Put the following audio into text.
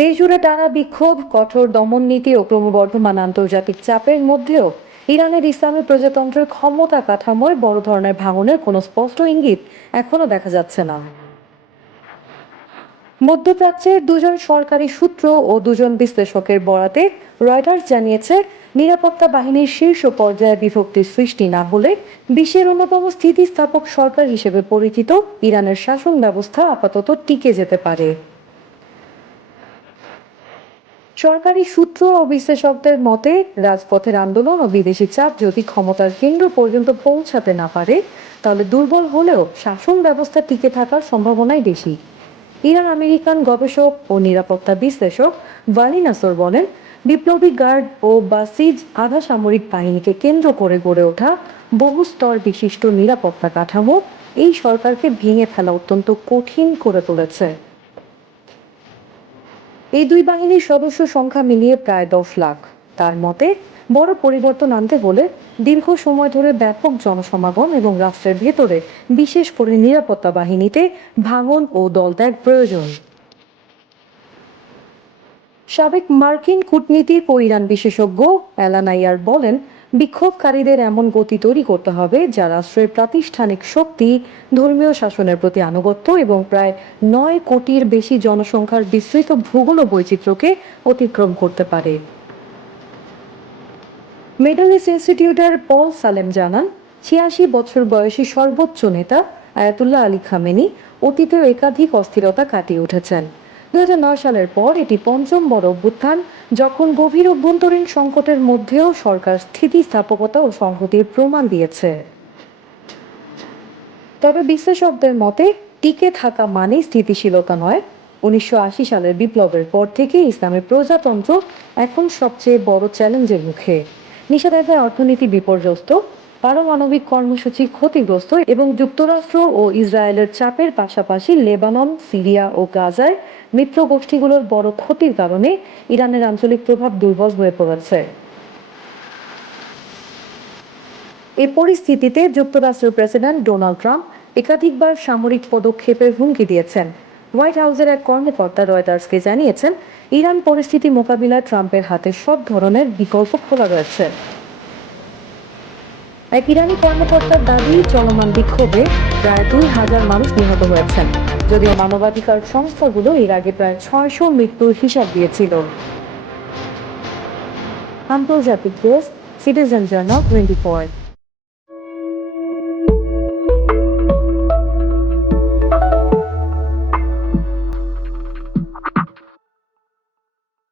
দেশজুড়ে টানা বিক্ষোভ, কঠোর দমননীতি ও ক্রমবর্ধমান আন্তর্জাতিক চাপের মধ্যেও ইরানের ইসলামী প্রজাতন্ত্রের ক্ষমতা কাঠামোয় বড় ধরনের ভাঙনের কোনো স্পষ্ট ইঙ্গিত এখনো দেখা যাচ্ছে না। মধ্যপ্রাচ্যের দুজন সরকারি সূত্র ও দুজন বিশ্লেষকের বরাতে রয়টার্স জানিয়েছে, নিরাপত্তা বাহিনীর শীর্ষ পর্যায়ে বিভক্তির সৃষ্টি না হলে বিশ্বের অন্যতম স্থিতিস্থাপক সরকার হিসেবে পরিচিত ইরানের শাসন ব্যবস্থা আপাতত টিকে যেতে পারে। সরকারি সূত্র ও বিশ্লেষকদের মতে, রাজপথের আন্দোলন ও বিদেশি চাপ যদি ক্ষমতার কেন্দ্র পর্যন্ত পৌঁছাতে না পারে, তাহলে দুর্বল হলেও শাসন ব্যবস্থা টিকে থাকার সম্ভাবনাই বেশি। ইরান আমেরিকান গবেষক ও নিরাপত্তা বিশ্লেষক ভালি নাসর বলেন, বিপ্লবী গার্ড ও বাসিজ আধা সামরিক বাহিনীকে কেন্দ্র করে গড়ে ওঠা বহুস্তর বিশিষ্ট নিরাপত্তা কাঠামো এই সরকারকে ভেঙে ফেলা অত্যন্ত কঠিন করে তুলেছে। এই দুই বাহিনীর সদস্য সংখ্যা মিলিয়ে প্রায় 10 লাখ। তার মতে, বড় পরিবর্তন আনতে হলে দীর্ঘ সময় ধরে ব্যাপক জনসমাগম এবং রাষ্ট্রের ভেতরে, বিশেষ করে নিরাপত্তা বাহিনীতে ভাঙন ও দলত্যাগ প্রয়োজন। সাবেক মার্কিন কূটনীতিক ও ইরান বিশেষজ্ঞ অ্যালানাইয়ার বলেন, বিক্ষোভকারীদের এমন গতি তৈরি করতে হবে যা রাষ্ট্রের প্রাতিষ্ঠানিক শক্তি, ধর্মীয় শাসনের প্রতি আনুগত্য এবং প্রায় 9 কোটির বেশি জনসংখ্যার বিস্তৃত ভূগোল ও বৈচিত্র্যকে অতিক্রম করতে পারে। মিডল ইস্ট ইনস্টিটিউটের পল সালেম জানান, 86 বছর বয়সী সর্বোচ্চ নেতা আয়াতুল্লাহ আলী খামেনি অতীতেও একাধিক অস্থিরতা কাটিয়ে উঠেছেন। 2009 সালের পর এটি পঞ্চম বড় অভ্যুত্থান, যখন গভীর অভ্যন্তরীণ সংকটের মধ্যেও সরকার স্থিতিস্থাপকতা ও সংহতির প্রমাণ দিয়েছে। তবে বিশ্লেষকদের মতে, টিকে থাকা মানে স্থিতিশীলতা নয়। 1980 সালের বিপ্লবের পর থেকে ইসলামী প্রজাতন্ত্র এখন সবচেয়ে বড় চ্যালেঞ্জের মুখে। নিষেধাজ্ঞায় অর্থনীতি বিপর্যস্ত, পারমাণবিক কর্মসূচি ক্ষতিগ্রস্ত এবং যুক্তরাষ্ট্র ও ইসরায়েলের চাপের পাশাপাশি লেবানন, সিরিয়া ও গাজায় মিত্র গোষ্ঠীগুলোর বড় ক্ষতির কারণে ইরানের আঞ্চলিক প্রভাব দুর্বল হয়ে পড়েছে। এ পরিস্থিতিতে যুক্তরাষ্ট্রের প্রেসিডেন্ট ডোনাল্ড ট্রাম্প একাধিকবার সামরিক পদক্ষেপের হুমকি দিয়েছেন। হোয়াইট হাউসের এক কর্মকর্তা রয়টার্সকে জানিয়েছেন, ইরান পরিস্থিতি মোকাবিলায় ট্রাম্পের হাতে সব ধরনের বিকল্প খোলা রয়েছে। এক ইরানি কর্মকর্তার দাবি, চলমান বিক্ষোভে প্রায় 2,000 মানুষ নিহত হয়েছেন, যদিও মানবাধিকার সংস্থাগুলো এর আগে প্রায় 600 মৃত্যুর হিসাব দিয়েছিল। আন্তর্জাতিক ডেস্ক, সিটিজেন জার্নাল 24।